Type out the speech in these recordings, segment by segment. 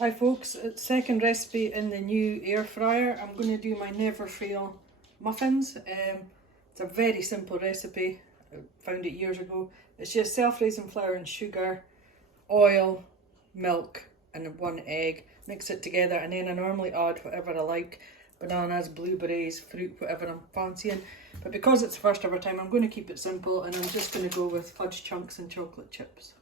Hi folks, it's second recipe in the new air fryer. I'm going to do my never fail muffins. It's a very simple recipe. I found it years ago. It's just self-raising flour and sugar, oil, milk and one egg. Mix it together and then I normally add whatever I like. Bananas, blueberries, fruit, whatever I'm fancying. But because it's the first ever time, I'm going to keep it simple and I'm just going to go with fudge chunks and chocolate chips.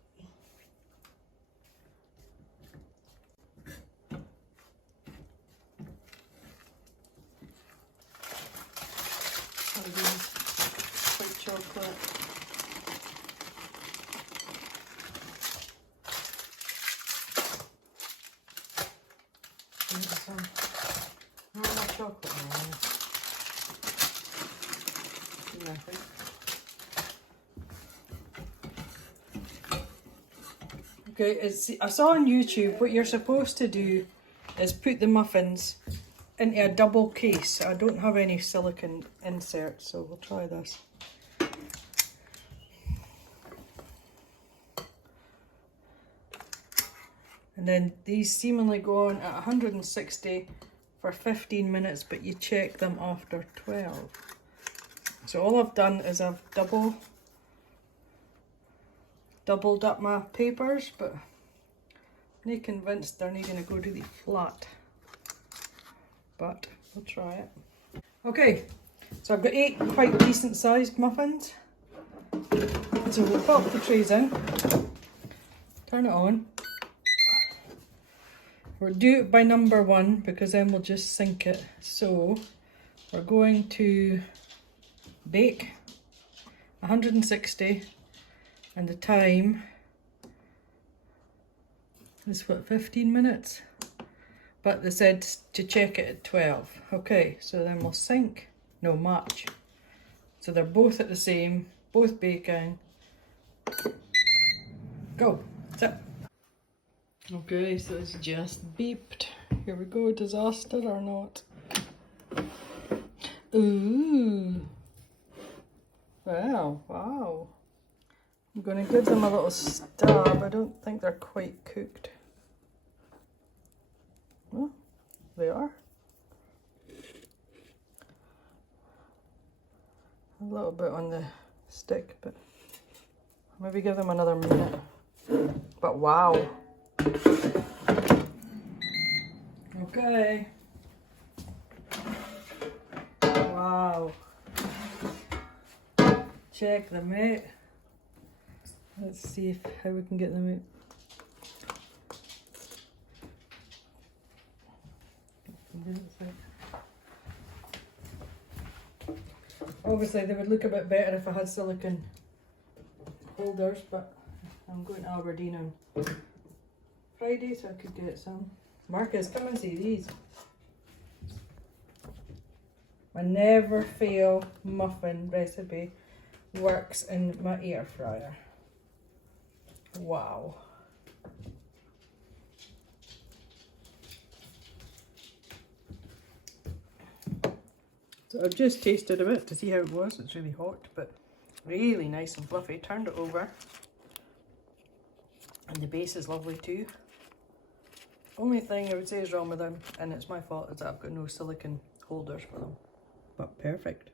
White chocolate. And some normal chocolate now. Nothing. Okay, I saw on YouTube what you're supposed to do is put the muffins into a double case. I don't have any silicone inserts, so we'll try this. And then these seemingly go on at 160 for 15 minutes, but you check them after 12. So all I've done is I've doubled up my papers, but I'm not convinced they're not going to go really flat. But we'll try it. Okay, so I've got 8 quite decent sized muffins. So we'll pop the trays in, turn it on. We'll do it by number 1 because then we'll just sync it. So we're going to bake 160 and the time is what, 15 minutes? But they said to check it at 12. Okay, so then we'll sync, no match. So they're both at the same, both baking. Go, that's it. Okay, so it's just beeped. Here we go, disaster or not. Ooh. Well, wow. I'm going to give them a little stab. I don't think they're quite cooked. Well, they are. A little bit on the stick, but maybe give them another minute. But wow. Okay. Wow. Check them out. Let's see how we can get them out. Obviously they would look a bit better if I had silicone holders, but I'm going to Aberdeen on Friday so I could get some. Marcus, come and see these. My never fail muffin recipe works in my air fryer. Wow. So I've just tasted a bit to see how it was. It's really hot, but really nice and fluffy. Turned it over. And the base is lovely too. Only thing I would say is wrong with them, and it's my fault, is that I've got no silicone holders for them. But perfect.